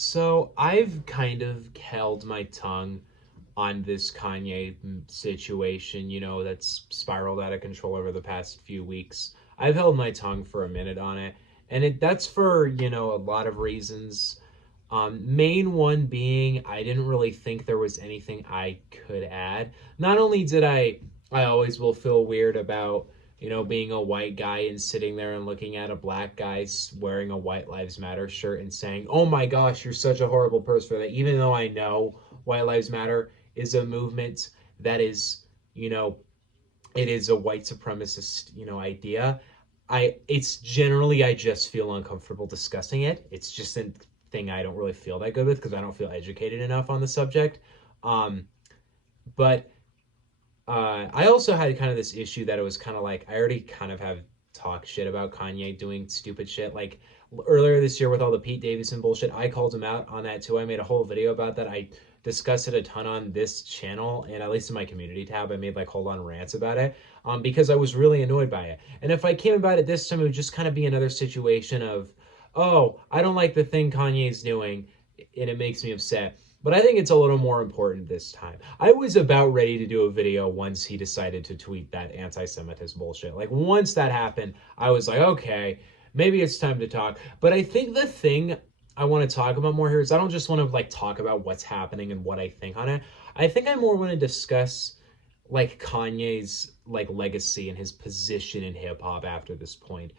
So I've kind of held my tongue on this Kanye situation, that's spiraled out of control over the past few weeks. I've held my tongue for a minute on it, and that's for, a lot of reasons. Main one being I didn't really think there was anything I could add. Not only did I always will feel weird about being a white guy and sitting there and looking at a black guy wearing a White Lives Matter shirt and saying, "Oh my gosh, you're such a horrible person for that," even though I know White Lives Matter is a movement that is, you know, it is a white supremacist, idea. It's generally I just feel uncomfortable discussing it. It's just a thing I don't really feel that good with because I don't feel educated enough on the subject. Um, but I also had kind of this issue that it was kind of like I already kind of have talked shit about Kanye doing stupid shit. Like earlier this year with all the Pete Davidson bullshit, I called him out on that too. I made a whole video about that. I discussed it a ton on this channel, and at least in my community tab, I made like hold on rants about it because I was really annoyed by it. And if I came about it this time, it would just kind of be another situation of, oh, I don't like the thing Kanye's doing, and it makes me upset. But I think it's a little more important this time. I was about ready to do a video once he decided to tweet that anti-Semitism bullshit. Like, once that happened, I was like, okay, maybe it's time to talk. But I think the thing I want to talk about more here is I don't just want to, like, talk about what's happening and what I think on it. I think I more want to discuss, like, Kanye's, like, legacy and his position in hip-hop after this point.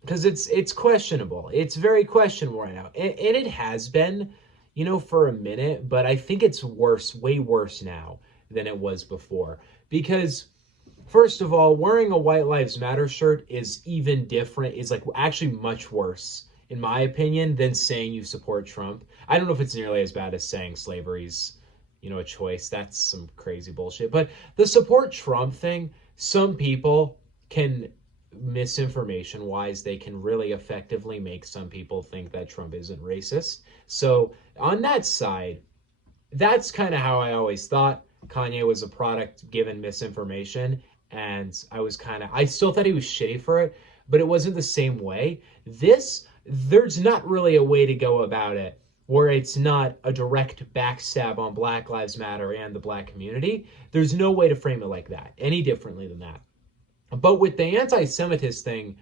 Because it's questionable. It's very questionable right now. And it has been for a minute, but I think it's worse, way worse now than it was before. Because, first of all, wearing a White Lives Matter shirt is even different, is like actually much worse, in my opinion, than saying you support Trump. I don't know if it's nearly as bad as saying slavery's, a choice. That's some crazy bullshit. But the support Trump thing, some people can misinformation wise, they can really effectively make some people think that Trump isn't racist. So on that side, that's kind of how I always thought Kanye was a product given misinformation. And I still thought he was shitty for it, but it wasn't the same way. There's not really a way to go about it where it's not a direct backstab on Black Lives Matter and the black community. There's no way to frame it like that, any differently than that. But with the anti-Semitist thing,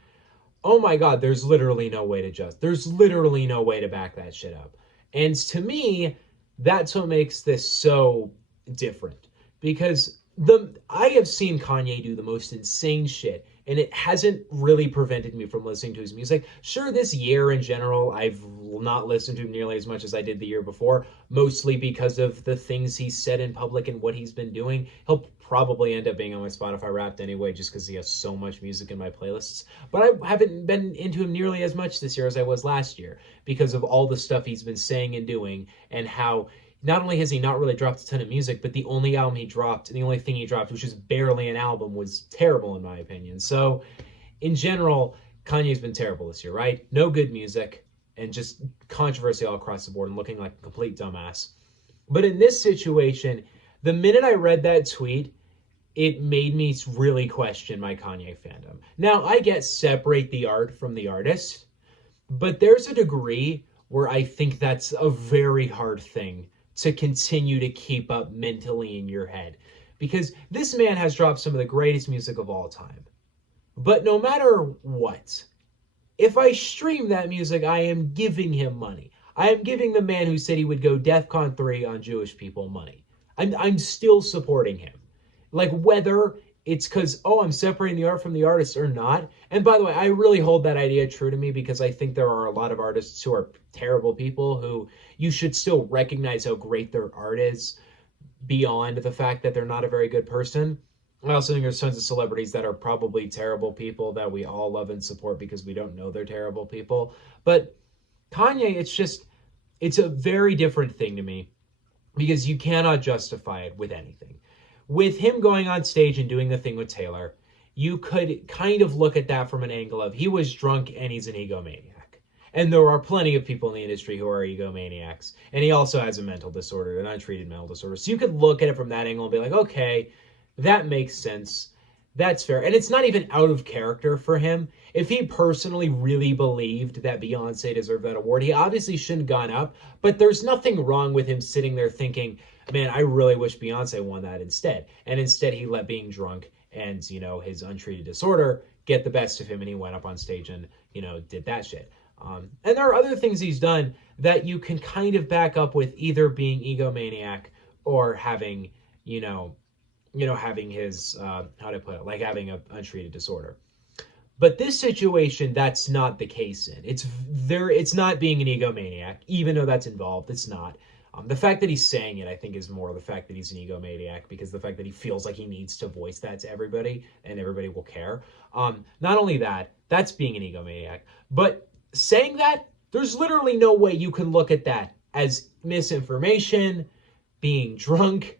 oh my God, there's literally no way to there's literally no way to back that shit up. And to me, that's what makes this so different. Because I have seen Kanye do the most insane shit, and it hasn't really prevented me from listening to his music. Sure, this year in general, I've not listened to him nearly as much as I did the year before, mostly because of the things he's said in public and what he's been doing. He'll probably end up being on my Spotify Wrapped anyway, just because he has so much music in my playlists. But I haven't been into him nearly as much this year as I was last year because of all the stuff he's been saying and doing, and how not only has he not really dropped a ton of music, but the only album he dropped, and the only thing he dropped, which is barely an album, was terrible in my opinion. So, in general, Kanye's been terrible this year, right? No good music, and just controversy all across the board, and looking like a complete dumbass. But in this situation, the minute I read that tweet, it made me really question my Kanye fandom. Now, I get separate the art from the artist, but there's a degree where I think that's a very hard thing to continue to keep up mentally in your head. Because this man has dropped some of the greatest music of all time. But no matter what, if I stream that music, I am giving him money. I am giving the man who said he would go DEFCON 3 on Jewish people money. I'm still supporting him. Like, whether it's because, oh, I'm separating the art from the artist or not. And by the way, I really hold that idea true to me because I think there are a lot of artists who are terrible people who you should still recognize how great their art is beyond the fact that they're not a very good person. I also think there's tons of celebrities that are probably terrible people that we all love and support because we don't know they're terrible people. But Kanye, it's a very different thing to me because you cannot justify it with anything. With him going on stage and doing the thing with Taylor, you could kind of look at that from an angle of he was drunk and he's an egomaniac. And there are plenty of people in the industry who are egomaniacs. And he also has a mental disorder, an untreated mental disorder. So you could look at it from that angle and be like, okay, that makes sense. That's fair. And it's not even out of character for him. If he personally really believed that Beyonce deserved that award, he obviously shouldn't have gone up. But there's nothing wrong with him sitting there thinking, man, I really wish Beyonce won that instead. And instead, he let being drunk and, his untreated disorder get the best of him. And he went up on stage and, did that shit. And there are other things he's done that you can kind of back up with either being egomaniac or having, you know, having his, how do I put it, like having a untreated disorder. But this situation, that's not the case in. It's not being an egomaniac, even though that's involved. It's not. The fact that he's saying it, I think, is more the fact that he's an egomaniac, because the fact that he feels like he needs to voice that to everybody and everybody will care. Not only that, that's being an egomaniac, but saying that, there's literally no way you can look at that as misinformation, being drunk,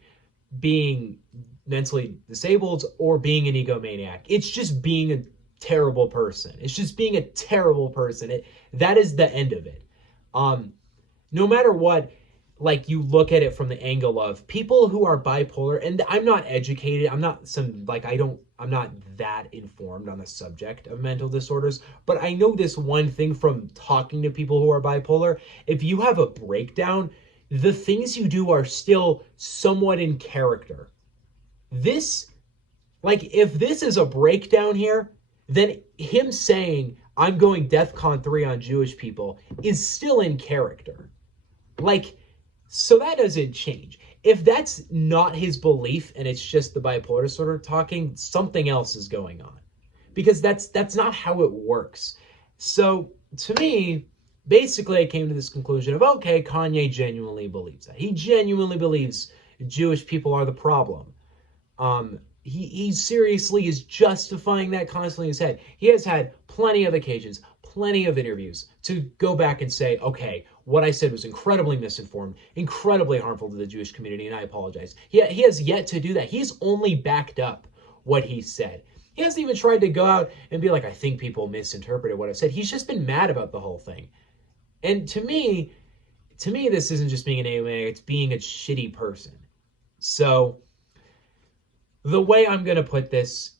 being mentally disabled, or being an egomaniac. It's just being a terrible person. It's just being a terrible person. That is the end of it. No matter what, like, you look at it from the angle of people who are bipolar, and I'm not educated, I'm not that informed on the subject of mental disorders, but I know this one thing from talking to people who are bipolar. If you have a breakdown, the things you do are still somewhat in character. If this is a breakdown here, then him saying, I'm going DEFCON 3 on Jewish people is still in character. So that doesn't change. If that's not his belief and it's just the bipolar disorder talking, something else is going on. Because that's not how it works. So to me, basically I came to this conclusion of, okay, Kanye genuinely believes that. He genuinely believes Jewish people are the problem. He seriously is justifying that constantly in his head. He has had plenty of occasions, plenty of interviews to go back and say, okay, what I said was incredibly misinformed, incredibly harmful to the Jewish community, and I apologize. He has yet to do that. He's only backed up what he said. He hasn't even tried to go out and be like, I think people misinterpreted what I said. He's just been mad about the whole thing. And to me, this isn't just being an AMA, it's being a shitty person. So the way I'm going to put this,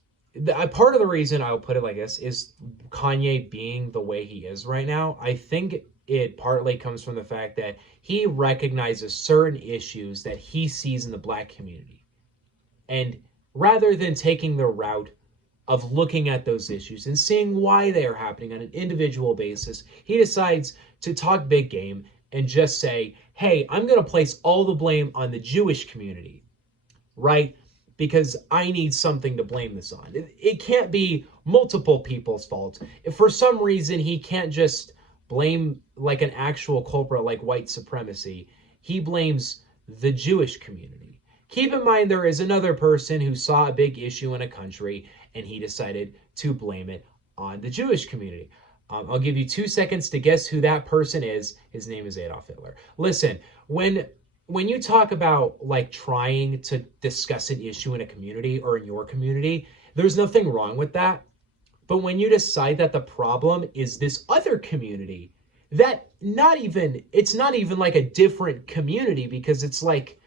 part of the reason I'll put it like this is Kanye being the way he is right now. I think it partly comes from the fact that he recognizes certain issues that he sees in the Black community. And rather than taking the route of looking at those issues and seeing why they are happening on an individual basis, he decides to talk big game and just say, hey, I'm going to place all the blame on the Jewish community, right? Because I need something to blame this on. It can't be multiple people's fault. If for some reason he can't just blame like an actual culprit like white supremacy, he blames the Jewish community. Keep in mind there is another person who saw a big issue in a country and he decided to blame it on the Jewish community. I'll give you 2 seconds to guess who that person is. His name is Adolf Hitler. Listen, when you talk about like trying to discuss an issue in a community or in your community, there's nothing wrong with that. But when you decide that the problem is this other community, it's not even like a different community, because it's like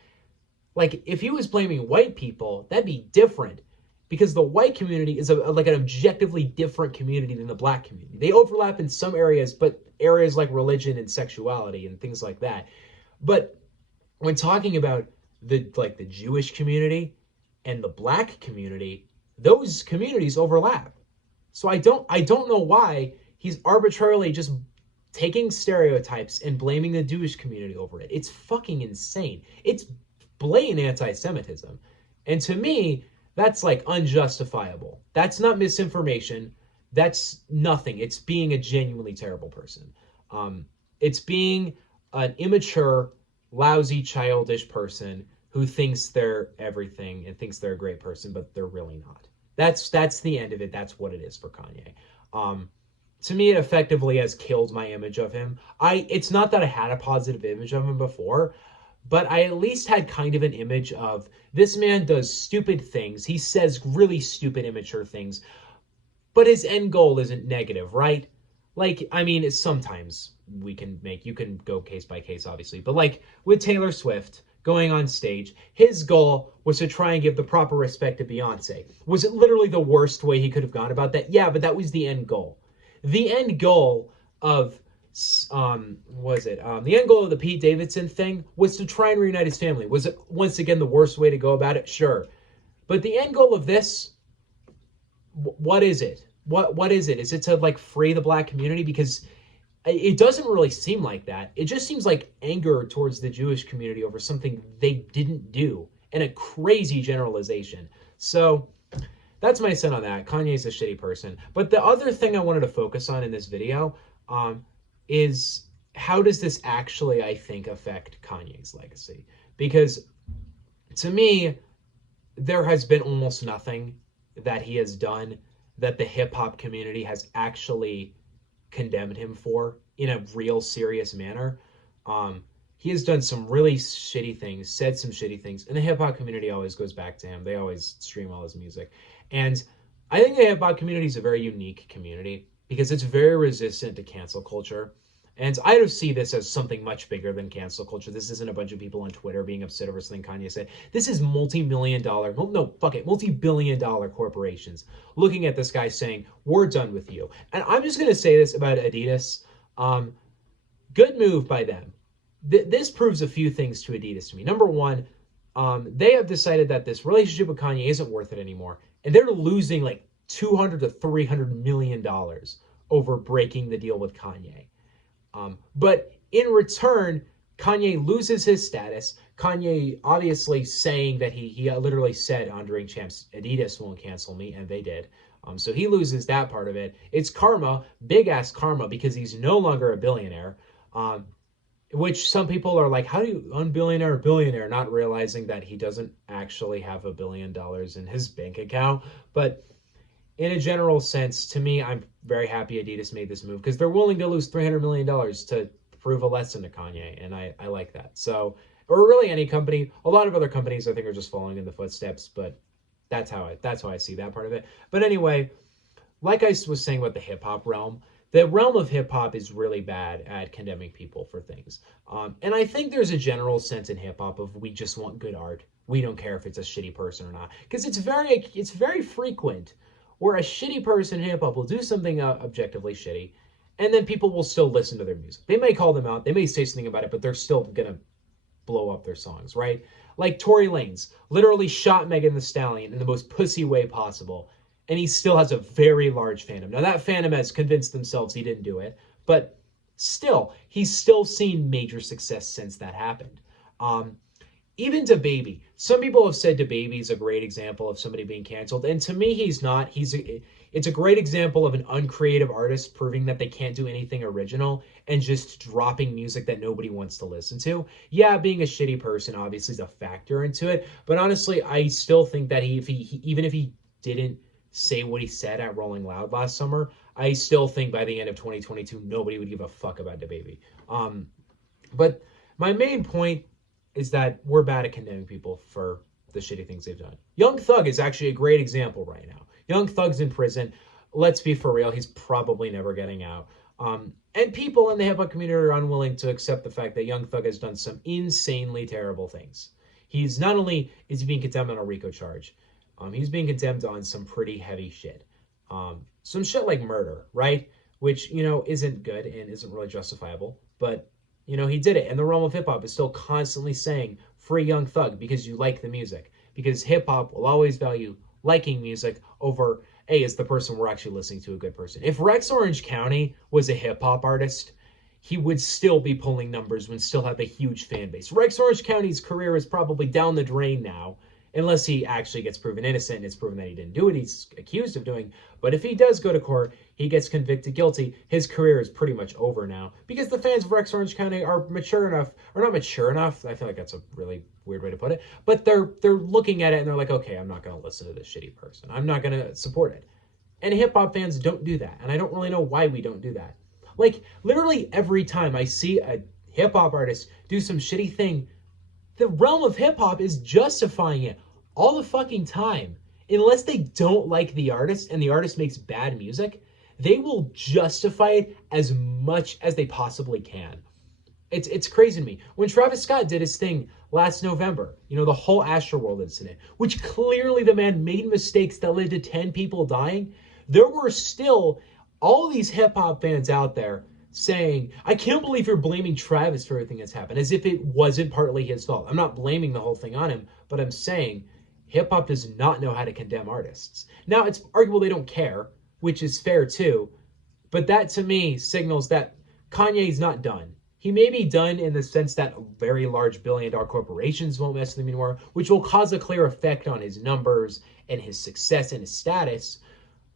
if he was blaming white people, that'd be different, because the white community is like an objectively different community than the Black community. They overlap in some areas, but areas like religion and sexuality and things like that. But when talking about the Jewish community and the Black community, those communities overlap. So I don't know why he's arbitrarily just taking stereotypes and blaming the Jewish community over it. It's fucking insane. It's blatant anti-Semitism. And to me, that's like unjustifiable. That's not misinformation. That's nothing. It's being a genuinely terrible person. It's being an immature, lousy, childish person who thinks they're everything and thinks they're a great person, but they're really not. That's the end of it. That's what it is for Kanye. To me, it effectively has killed my image of him. It's not that I had a positive image of him before, but I at least had kind of an image of this man does stupid things. He says really stupid, immature things, but his end goal isn't negative, right? Like, I mean, sometimes you can go case by case, obviously, but like with Taylor Swift, going on stage. His goal was to try and give the proper respect to Beyonce. Was it literally the worst way he could have gone about that? Yeah, but that was the end goal. The end goal of the end goal of the Pete Davidson thing was to try and reunite his family. Was it once again the worst way to go about it? Sure. But the end goal of this, what is it? What is it? Is it to like free the black community? Because it doesn't really seem like that. It just seems like anger towards the Jewish community over something they didn't do, and a crazy generalization. So that's my son on that. Kanye's a shitty person. But the other thing I wanted to focus on in this video is how does this actually, I think, affect Kanye's legacy? Because to me, there has been almost nothing that he has done that the hip-hop community has actually condemned him for in a real serious manner. He has done some really shitty things, said some shitty things, and the hip-hop community always goes back to him. They always stream all his music. And I think the hip-hop community is a very unique community because it's very resistant to cancel culture. And I don't see this as something much bigger than cancel culture. This isn't a bunch of people on Twitter being upset over something Kanye said. This is multi-billion dollar corporations looking at this guy saying, we're done with you. And I'm just going to say this about Adidas. Good move by them. This proves a few things to Adidas to me. Number one, they have decided that this relationship with Kanye isn't worth it anymore. And they're losing like $200 to $300 million over breaking the deal with Kanye. But in return, Kanye loses his status. Kanye obviously saying that he literally said on Drink Champs, Adidas won't cancel me, and they did. So he loses that part of it. It's karma, big ass karma, because he's no longer a billionaire. Which some people are like, how do you unbillionaire billionaire, not realizing that he doesn't actually have $1 billion in his bank account. But in a general sense, to me, I'm very happy Adidas made this move because they're willing to lose $300 million to prove a lesson to Kanye, and I like that. So, or really any company, a lot of other companies I think are just following in the footsteps, but that's how I see that part of it. But anyway, like I was saying about the hip hop realm, the realm of hip hop is really bad at condemning people for things. And I think there's a general sense in hip hop of we just want good art. We don't care if it's a shitty person or not, because it's very frequent where a shitty person in hip hop will do something objectively shitty, and then people will still listen to their music. They may call them out, they may say something about it, but they're still gonna blow up their songs, right? Like Tory Lanez literally shot Megan Thee Stallion in the most pussy way possible, and he still has a very large fandom. Now that fandom has convinced themselves he didn't do it, but still, he's still seen major success since that happened. Even DaBaby. Some people have said DaBaby is a great example of somebody being canceled, and to me, he's not. It's a great example of an uncreative artist proving that they can't do anything original and just dropping music that nobody wants to listen to. Yeah, being a shitty person obviously is a factor into it, but honestly, I still think that even if he didn't say what he said at Rolling Loud last summer, I still think by the end of 2022, nobody would give a fuck about DaBaby. But my main point is that we're bad at condemning people for the shitty things they've done. Young Thug is actually a great example right now. Young Thug's in prison. Let's be for real, he's probably never getting out. And people in the hip-hop community are unwilling to accept the fact that Young Thug has done some insanely terrible things. He's not only is he being condemned on a RICO charge, he's being condemned on some pretty heavy shit. Some shit like murder, right? Which, isn't good and isn't really justifiable, but he did it. And the realm of hip hop is still constantly saying, free Young Thug, because you like the music. Because hip hop will always value liking music over, hey, is the person we're actually listening to a good person? If Rex Orange County was a hip hop artist, he would still be pulling numbers, would still have a huge fan base. Rex Orange County's career is probably down the drain now, unless he actually gets proven innocent and it's proven that he didn't do what he's accused of doing. But if he does go to court, he gets convicted guilty, his career is pretty much over now. Because the fans of Rex Orange County are mature enough, or not mature enough, I feel like that's a really weird way to put it, but they're looking at it and they're like, okay, I'm not going to listen to this shitty person. I'm not going to support it. And hip-hop fans don't do that, and I don't really know why we don't do that. Like, literally every time I see a hip-hop artist do some shitty thing, the realm of hip-hop is justifying it all the fucking time. Unless they don't like the artist and the artist makes bad music, they will justify it as much as they possibly can. It's crazy to me. When Travis Scott did his thing last November, the whole Astroworld incident, which clearly the man made mistakes that led to 10 people dying, there were still all these hip hop fans out there saying, I can't believe you're blaming Travis for everything that's happened, as if it wasn't partly his fault. I'm not blaming the whole thing on him, but I'm saying hip hop does not know how to condemn artists. Now, it's arguable they don't care, which is fair too, but that to me signals that Kanye's not done. He may be done in the sense that very large billion-dollar corporations won't mess with him anymore, which will cause a clear effect on his numbers and his success and his status.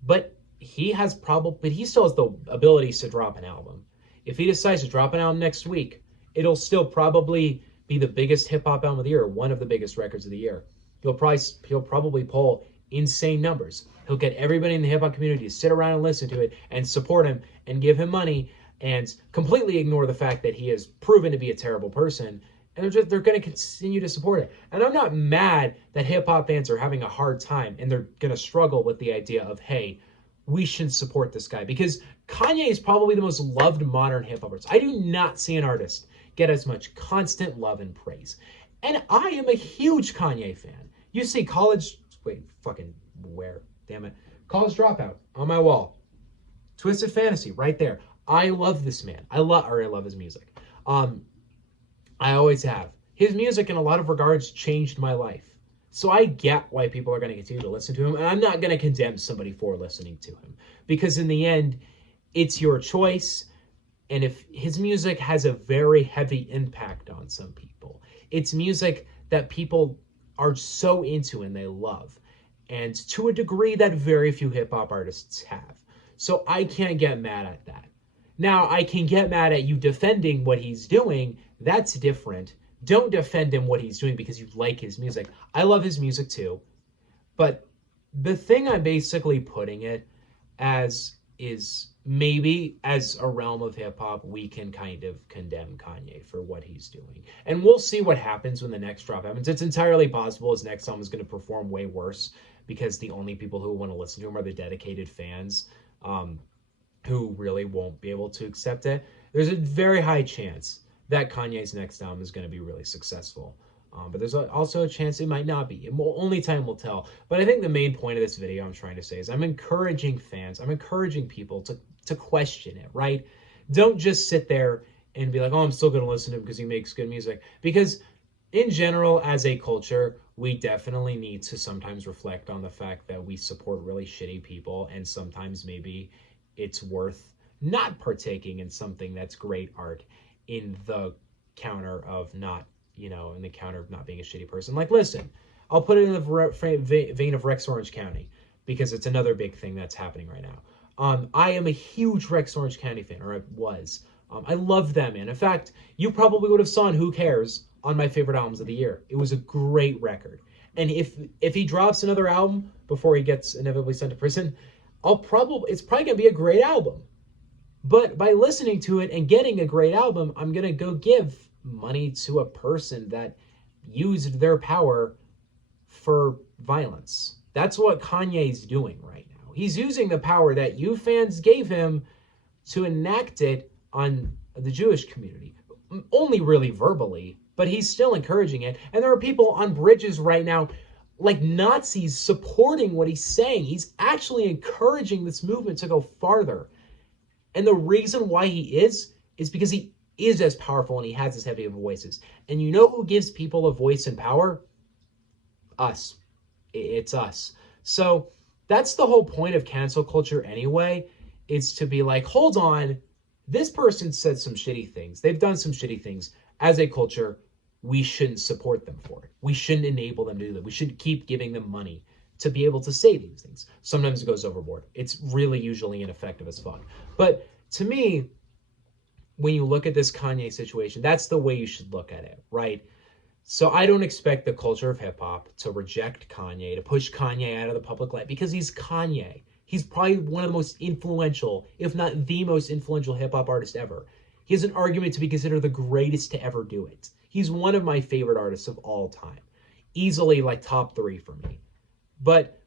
But he still has the ability to drop an album. If he decides to drop an album next week, it'll still probably be the biggest hip hop album of the year, one of the biggest records of the year. He'll probably pull insane numbers. He'll get everybody in the hip hop community to sit around and listen to it and support him and give him money and completely ignore the fact that he has proven to be a terrible person. And they're going to continue to support it. And I'm not mad that hip hop fans are having a hard time and they're going to struggle with the idea of, hey, we should support this guy, because Kanye is probably the most loved modern hip hop artist. I do not see an artist get as much constant love and praise. And I am a huge Kanye fan. You see Damn it. College Dropout on my wall. Twisted Fantasy right there. I love this man. I love his music. I always have. His music in a lot of regards changed my life. So I get why people are going to continue to listen to him, and I'm not going to condemn somebody for listening to him, because in the end, it's your choice. And if his music has a very heavy impact on some people, it's music that people are so into and they love, and to a degree that very few hip hop artists have. So I can't get mad at that. Now, I can get mad at you defending what he's doing. That's different. Don't defend him what he's doing because you like his music. I love his music too. But the thing I'm basically putting it as is, maybe as a realm of hip hop, we can kind of condemn Kanye for what he's doing. And we'll see what happens when the next drop happens. It's entirely possible his next album is going to perform way worse, because the only people who want to listen to him are the dedicated fans, who really won't be able to accept it. There's a very high chance that Kanye's next album is going to be really successful. But there's also a chance it might not be. Only time will tell. But I think the main point of this video I'm trying to say is I'm encouraging fans, I'm encouraging people to question it, right? Don't just sit there and be like, oh, I'm still going to listen to him because he makes good music. Because in general, as a culture, we definitely need to sometimes reflect on the fact that we support really shitty people, and sometimes maybe it's worth not partaking in something that's great art in the counter of not being a shitty person. Like, listen, I'll put it in the vein of Rex Orange County, because it's another big thing that's happening right now. I am a huge Rex Orange County fan, or I was. I love that man. In fact, you probably would have saw Who Cares on my favorite albums of the year. It was a great record. And if he drops another album before he gets inevitably sent to prison, it's probably going to be a great album. But by listening to it and getting a great album, I'm going to go give money to a person that used their power for violence. That's what Kanye's doing right now. He's using the power that you fans gave him to enact it on the Jewish community. Only really verbally, but he's still encouraging it. And there are people on bridges right now, like Nazis, supporting what he's saying. He's actually encouraging this movement to go farther. And the reason why he is because he is as powerful and he has as heavy of voices. And you know who gives people a voice and power? Us. It's us. So that's the whole point of cancel culture anyway, is to be like, hold on, this person said some shitty things. They've done some shitty things. As a culture, we shouldn't support them for it. We shouldn't enable them to do that. We should keep giving them money to be able to say these things. Sometimes it goes overboard. It's really usually ineffective as fuck. But to me, when you look at this Kanye situation, that's the way you should look at it, right? So I don't expect the culture of hip hop to reject Kanye, to push Kanye out of the public light, because he's Kanye. He's probably one of the most influential, if not the most influential hip hop artist ever. He has an argument to be considered the greatest to ever do it. He's one of my favorite artists of all time. Easily like top 3 for me. But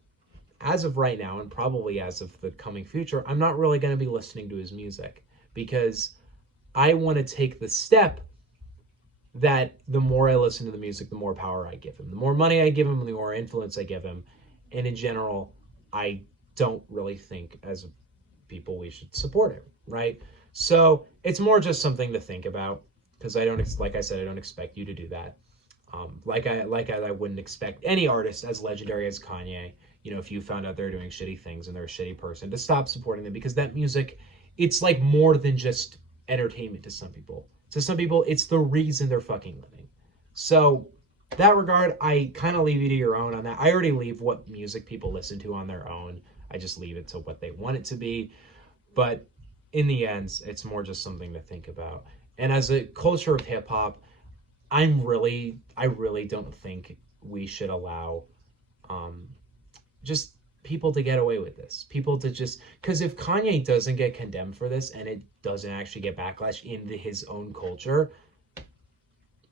as of right now, and probably as of the coming future, I'm not really going to be listening to his music, because I want to take the step that the more I listen to the music, the more power I give him. The more money I give him, the more influence I give him. And in general, I don't really think as people we should support him, right? So it's more just something to think about because I don't, like I said, I don't expect you to do that. I wouldn't expect any artist as legendary as Kanye, if you found out they're doing shitty things and they're a shitty person, to stop supporting them because that music, it's like more than just entertainment to some people. To some people, it's the reason they're fucking living. So that regard, I kind of leave you to your own on that. I already leave what music people listen to on their own. I just leave it to what they want it to be. But in the end, it's more just something to think about. And as a culture of hip hop, I really don't think we should allow um, just people to get away with this. People to just, because if Kanye doesn't get condemned for this and it doesn't actually get backlash in his own culture,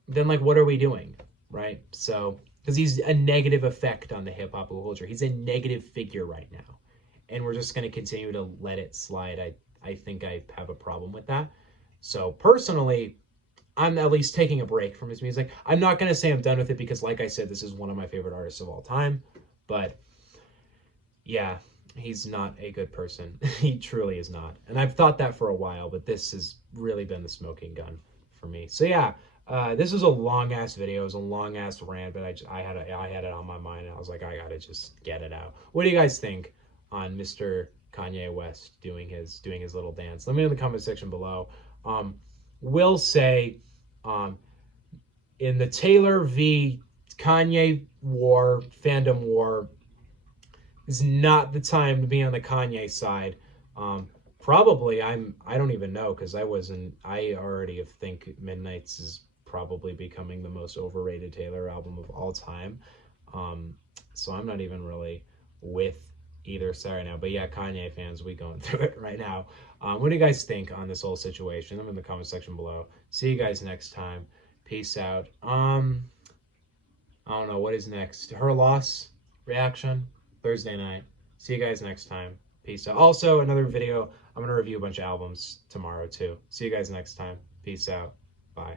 then like what are we doing, right? So because he's a negative effect on the hip hop culture, he's a negative figure right now, and we're just going to continue to let it slide. I think I have a problem with that. So personally, I'm at least taking a break from his music. I'm not going to say I'm done with it because, like I said, this is one of my favorite artists of all time. But yeah, he's not a good person. He truly is not. And I've thought that for a while, but this has really been the smoking gun for me. So yeah, this was a long ass video. It was a long ass rant, but I had it on my mind, and I was like, I gotta just get it out. What do you guys think on Mr. Kanye West doing his little dance? Let me know in the comment section below. Will say, um, in the Taylor v. Kanye war, fandom war, is not the time to be on the Kanye side. Probably I don't even know because I already think Midnight's is probably becoming the most overrated Taylor album of all time. Um, so I'm not even really with either side right now. But yeah, Kanye fans, we going through it right now. What do you guys think on this whole situation? Let me in the comment section below. See you guys next time. Peace out. I don't know what is next. Her loss reaction Thursday night. See you guys next time. Peace out. Also, another video. I'm gonna review a bunch of albums tomorrow too. See you guys next time. Peace out. Bye.